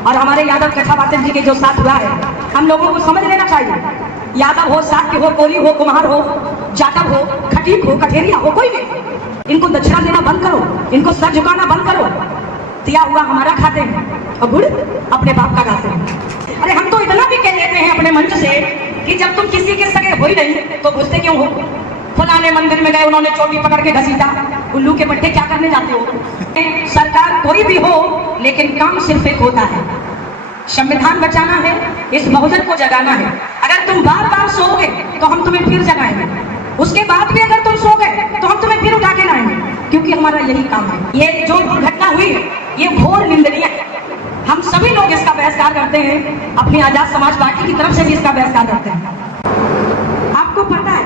और हमारे यादव कथावाचक जी के जो साथ हुआ है, हम लोगों को समझ लेना चाहिए। यादव हो, साक्य हो, कोली हो, कुम्हार हो, जाटव हो, खटीक हो, कठेरिया हो, कोई भी, इनको दक्षिणा देना बंद करो, इनको सर झुकाना बंद करो। दिया हुआ हमारा खाते हैं और गुड़ अपने बाप का गाते हैं। अरे हम तो इतना भी कह देते हैं अपने मंच से कि जब तुम किसी के सगे हो ही नहीं तो घुसते क्यों हो? फलाने मंदिर में गए, उन्होंने चोटी पकड़ के घसीटा, उल्लू के पट्टे क्या करने जाते हो? सरकार कोई भी हो, लेकिन काम सिर्फ एक होता है, संविधान बचाना है, इस बहुजन को जगाना है। अगर तुम बार बार सोओगे तो हम तुम्हें फिर जगाएंगे, उसके बाद भी अगर तुम सो गए तो हम तुम्हें फिर उठा के लाएंगे, क्योंकि हमारा यही काम है। ये जो घटना हुई ये घोर निंदनीय है। हम सभी लोग इसका बहिष्कार करते हैं, अपनी आजाद समाज पार्टी की तरफ से भी इसका बहिष्कार करते हैं। आपको पता है,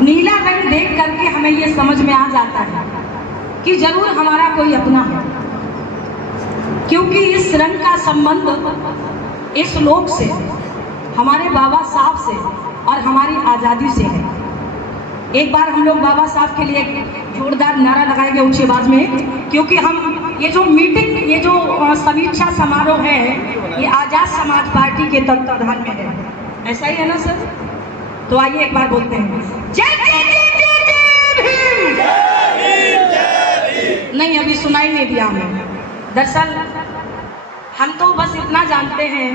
नीला रंग देख करके हमें ये समझ में आ जाता है कि जरूर हमारा कोई अपना है, क्योंकि इस रंग का संबंध इस लोक से, हमारे बाबा साहब से और हमारी आज़ादी से है। एक बार हम लोग बाबा साहब के लिए जोरदार नारा लगाएंगे ऊंची आवाज में, क्योंकि हम ये जो मीटिंग, ये जो समीक्षा समारोह है, ये आजाद समाज पार्टी के तत्वाधान में है। ऐसा ही है ना सर? तो आइए एक बार बोलते हैं, जय जय जय जय भीम। नहीं, अभी सुनाई नहीं दिया हमें। दरअसल हम तो बस इतना जानते हैं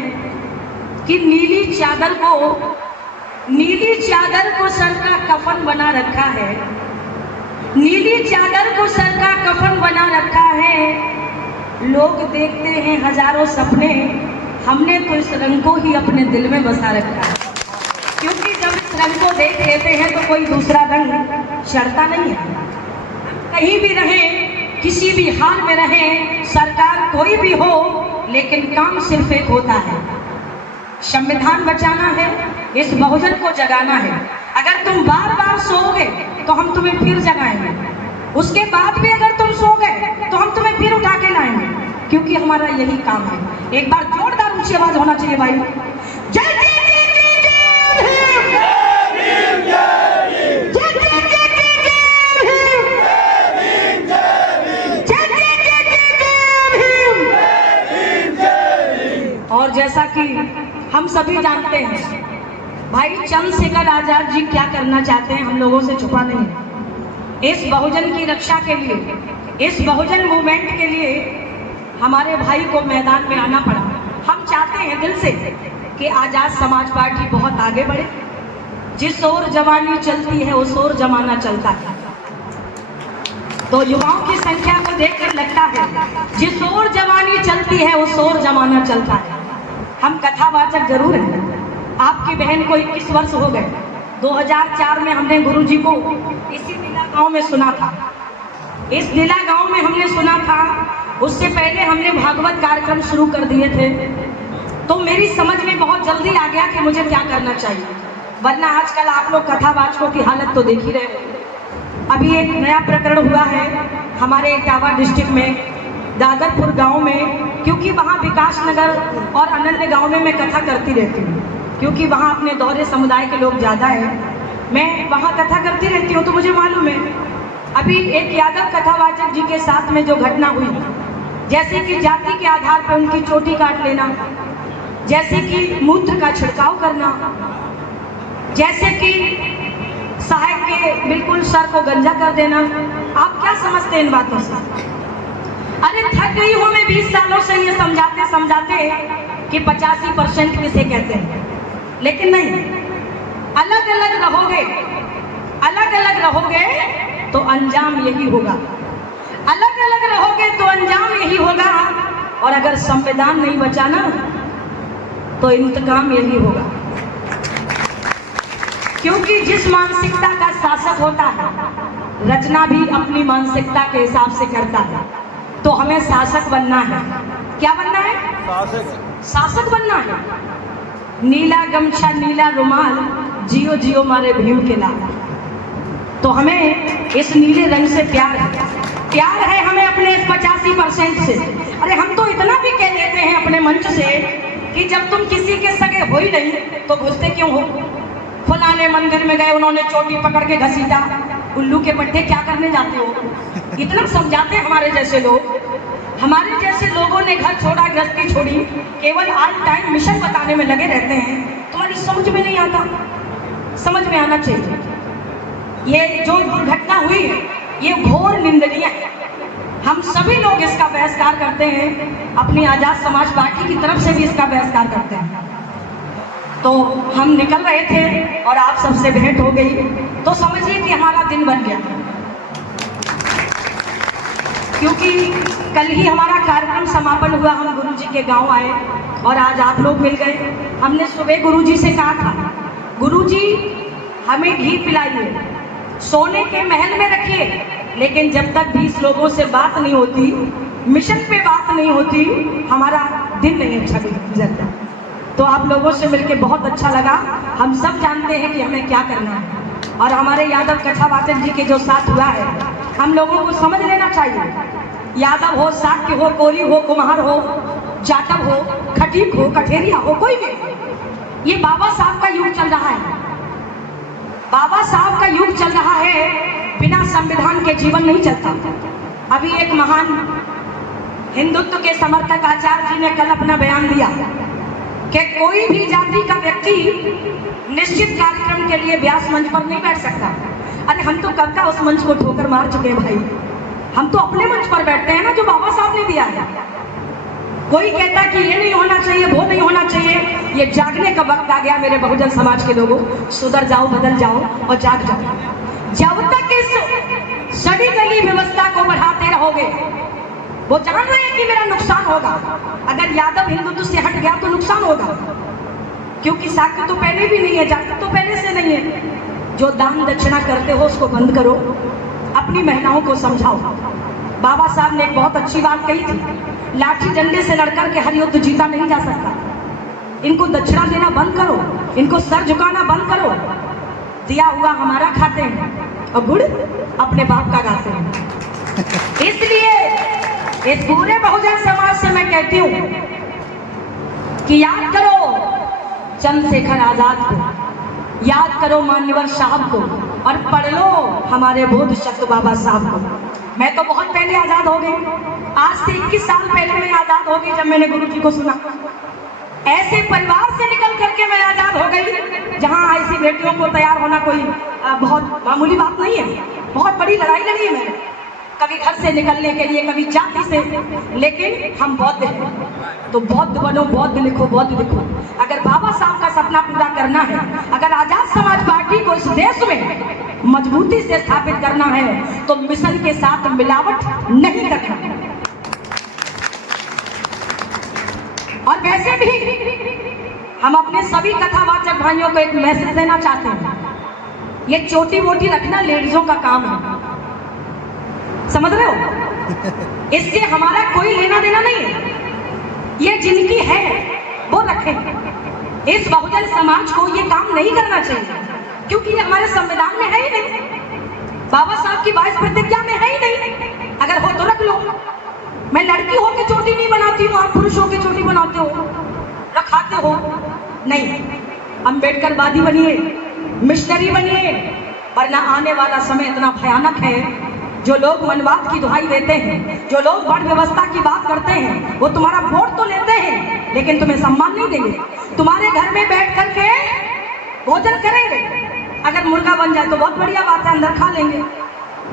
कि नीली चादर को सर का कफन बना रखा है, नीली चादर को सर का कफन बना रखा है। लोग देखते हैं हजारों सपने, हमने तो इस रंग को ही अपने दिल में बसा रखा है, क्योंकि जब इस रंग को देख लेते हैं तो कोई दूसरा रंग चढ़ता नहीं है। कहीं भी रहें, किसी भी हाल में रहें, सरकार कोई भी हो, लेकिन काम सिर्फ एक होता है, संविधान बचाना है, इस बहुजन को जगाना है। अगर तुम बार बार सोओगे तो हम तुम्हें फिर जगाएंगे, उसके बाद भी अगर तुम सो गए तो हम तुम्हें फिर उठा के लाएंगे, क्योंकि हमारा यही काम है। एक बार जोरदार ऊंची आवाज होना चाहिए भाई, जय जय जय जय जय भीम, जय जय जय जय भीम। और जैसा कि हम सभी जानते हैं भाई, चंद्रशेखर आजाद जी क्या करना चाहते हैं हम लोगों से छुपा नहीं है। इस बहुजन की रक्षा के लिए, इस बहुजन मूवमेंट के लिए हमारे भाई को मैदान में आना पड़ा। हम चाहते हैं दिल से कि आजाद समाज पार्टी बहुत आगे बढ़े। जिस ओर जवानी चलती है उस ओर जमाना चलता है। तो युवाओं की संख्या को देखकर लगता है जिस ओर जवानी चलती है उस ओर जमाना चलता है। हम कथावाचक जरूर हैं। आपकी बहन को 21 वर्ष हो गए। 2004 में हमने गुरुजी को इसी नीला गांव में सुना था। इस नीला गांव में हमने सुना था, उससे पहले हमने भागवत कार्यक्रम शुरू कर दिए थे। तो मेरी समझ में बहुत जल्दी आ गया कि मुझे क्या करना चाहिए, वरना आजकल आप लोग कथावाचकों की हालत तो देख ही रहे। अभी एक नया प्रकरण हुआ है हमारे इटावा डिस्ट्रिक्ट में, दादरपुर गांव में, क्योंकि वहाँ विकास नगर और अनन्य गांव में मैं कथा करती रहती हूँ, क्योंकि वहाँ अपने दोहरे समुदाय के लोग ज़्यादा हैं। मैं वहाँ कथा करती रहती हूँ तो मुझे मालूम है। अभी एक यादव कथावाचक जी के साथ में जो घटना हुई, जैसे कि जाति के आधार पर उनकी चोटी काट लेना, जैसे कि मूत्र का छिड़काव करना, जैसे कि सहायक के बिल्कुल सर को गंजा कर देना, आप क्या समझते हैं इन बातों से? अरे थक गई हूँ मैं 20 सालों से ये समझाते समझाते कि 85% किसे कहते हैं, लेकिन नहीं, अलग अलग रहोगे तो अंजाम यही होगा, अलग अलग रहोगे तो अंजाम यही होगा। और अगर संविधान नहीं बचाना तो इंतकाम यही होगा, क्योंकि जिस मानसिकता का शासक होता है रचना भी अपनी मानसिकता के हिसाब से करता है। तो हमें शासक बनना है। क्या बनना है? शासक बनना है। नीला गमछा नीला रुमाल, जियो जियो मारे भीम के लाल। तो हमें इस नीले रंग से प्यार है हमें अपने इस 85% से। अरे हम तो इतना भी कह देते हैं अपने मंच से कि जब तुम किसी के सगे हो ही नहीं तो घुसते क्यों हो? फलाने मंदिर में गए, उन्होंने चोटी पकड़ के घसीटा, उल्लू के पट्टे क्या करने जाते हो? इतना समझाते हैं हमारे जैसे लोग। हमारे जैसे लोगों ने घर छोड़ा, गृहस्थी छोड़ी, केवल ऑल टाइम मिशन बताने में लगे रहते हैं, तुम्हारी समझ में नहीं आता। समझ में आना चाहिए। ये जो दुर्घटना हुई है ये घोर निंदनीय है। हम सभी लोग इसका बहिष्कार करते हैं, अपनी आजाद समाज पार्टी की तरफ से भी इसका बहिष्कार करते हैं। तो हम निकल रहे थे और आप सबसे भेंट हो गई, तो समझिए कि हमारा दिन बन गया, क्योंकि कल ही हमारा कार्यक्रम समापन हुआ। हम गुरुजी के गांव आए और आज आप लोग मिल गए। हमने सुबह गुरुजी से कहा था, गुरुजी हमें घी पिलाइए, सोने के महल में रखिए, लेकिन जब तक 20 लोगों से बात नहीं होती, मिशन पे बात नहीं होती, हमारा दिन नहीं अच्छा गुजरता। तो आप लोगों से मिलकर बहुत अच्छा लगा। हम सब जानते हैं कि हमें क्या करना है, और हमारे यादव कथावाचक जी के जो साथ हुआ है, हम लोगों को समझ लेना चाहिए। यादव हो, शाक्य हो, कोली हो, कुम्हार हो, जाटव हो, खटीक हो, कठेरिया हो, कोई भी, ये बाबा साहब का युग चल रहा है। बाबा साहब का युग चल रहा है, बिना संविधान के जीवन नहीं चलता। अभी एक महान हिंदुत्व के समर्थक आचार्य जी ने कल अपना बयान दिया कि कोई भी जाति का व्यक्ति निश्चित कार्यक्रम के लिए व्यास मंच पर नहीं बैठ सकता। अरे हम तो कब का उस मंच को ठोकर मार चुके हैं भाई। हम तो अपने मंच पर बैठते हैं ना, जो बाबा साहब ने दिया है। कोई कहता कि ये नहीं होना चाहिए, वो नहीं होना चाहिए, ये जागने का वक्त आ गया मेरे बहुजन समाज के लोगों। सुधर जाओ, बदल जाओ और जाग जाओ। जब तक इस सड़ी गली व्यवस्था को बढ़ाते रहोगे, वो जान रहे हैं कि मेरा नुकसान होगा। अगर यादव हिंदुत्व से हट गया तो नुकसान होगा, क्योंकि शाक्य तो पहले भी नहीं है, जाति तो पहले से नहीं है। जो दान दक्षिणा करते हो उसको बंद करो, अपनी महिलाओं को समझाओ। बाबा साहब ने एक बहुत अच्छी बात कही थी, लाठी डंडे से लड़कर के हर युद्ध जीता नहीं जा सकता। इनको दक्षिणा देना बंद करो, इनको सर झुकाना बंद करो। दिया हुआ हमारा खाते हैं और गुड़ अपने बाप का गाते हैं। इसलिए इस पूरे बहुजन समाज से मैं कहती हूँ कि याद करो चंद्रशेखर आजाद को, याद करो मान्यवर साहब को, और पढ़ लो हमारे बोधिसत्व बाबा साहब को। मैं तो बहुत पहले आजाद हो गई, आज से 21 साल पहले मैं आजाद हो गई जब मैंने गुरु जी को सुना। ऐसे परिवार से निकल करके मैं आजाद हो गई जहां ऐसी बेटियों को तैयार होना कोई बहुत मामूली बात नहीं है। बहुत बड़ी लड़ाई लड़ी है मैंने, कभी घर से निकलने के लिए, कभी जाति से, लेकिन हम बौद्ध हैं तो बौद्ध बनो, बौद्ध लिखो, बौद्ध लिखो। अगर बाबा साहब का सपना पूरा करना है, अगर आजाद समाज पार्टी को इस देश में मजबूती से स्थापित करना है, तो मिशन के साथ मिलावट नहीं करना। और वैसे भी हम अपने सभी कथावाचक भाइयों को एक मैसेज देना चाहते हैं, ये चोटी वोटी रखना लेडीजों का काम है, समझ रहे हो? इससे हमारा कोई लेना देना नहीं है। ये जिनकी है वो रखें। इस बहुजन समाज को ये काम नहीं करना चाहिए, क्योंकि ये हमारे संविधान में है ही नहीं, बाबा साहब की 22 प्रतिज्ञा में है ही नहीं। अगर हो तो रख लो। मैं लड़की हो के चोटी नहीं बनाती हूँ, आप पुरुष हो के चोटी बनाते हो, रखाते हो नहीं। अम्बेडकरवादी बनिए, मिशनरी बनिए, वरना आने वाला समय इतना भयानक है। जो लोग मनवाद की दुहाई देते हैं, जो लोग वर्ण व्यवस्था की बात करते हैं, वो तुम्हारा वोट तो लेते हैं लेकिन तुम्हें सम्मान नहीं देंगे। तुम्हारे घर में बैठ करके भोजन करेंगे, अगर मुर्गा बन जाए तो बहुत बढ़िया बात है, अंदर खा लेंगे।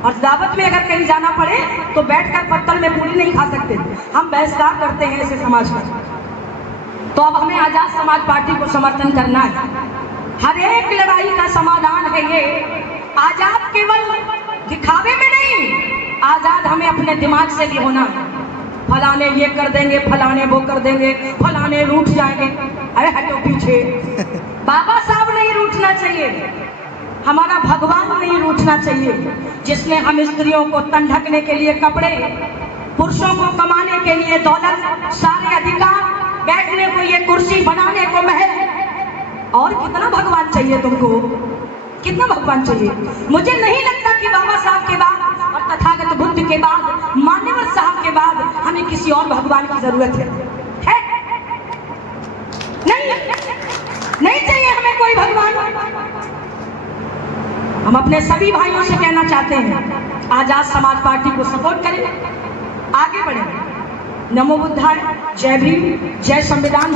और दावत में अगर कहीं जाना पड़े तो बैठकर पत्तल में पूरी नहीं खा सकते। हम बहिष्कार करते हैं ऐसे समाज का। तो अब हमें आजाद समाज पार्टी को समर्थन करना है। हर एक लड़ाई का समाधान है ये। आजाद केवल दिखावे में नहीं, आजाद हमें अपने दिमाग से भी होना है। फलाने ये कर देंगे, फलाने वो कर देंगे, फलाने रूठ जाएंगे, अरे हटो पीछे। बाबा साहब नहीं रूठना चाहिए, हमारा भगवान नहीं रूठना चाहिए, जिसने हम स्त्रियों को तन ढकने के लिए कपड़े, पुरुषों को कमाने के लिए दौलत, सारे अधिकार, बैठने को ये कुर्सी, बनाने को महल। और कितना भगवान चाहिए तुमको, कितना भगवान चाहिए? मुझे नहीं लगता कि बाबा साहब के बाद और तथागत बुद्ध के बाद, मान्यवर साहब के बाद हमें किसी और भगवान की जरूरत है? नहीं चाहिए हमें कोई भगवान। हम अपने सभी भाइयों से कहना चाहते हैं, आजाद समाज पार्टी को सपोर्ट करें, आगे बढ़ें। नमो बुद्धाय, जय भीम, जय संविधान।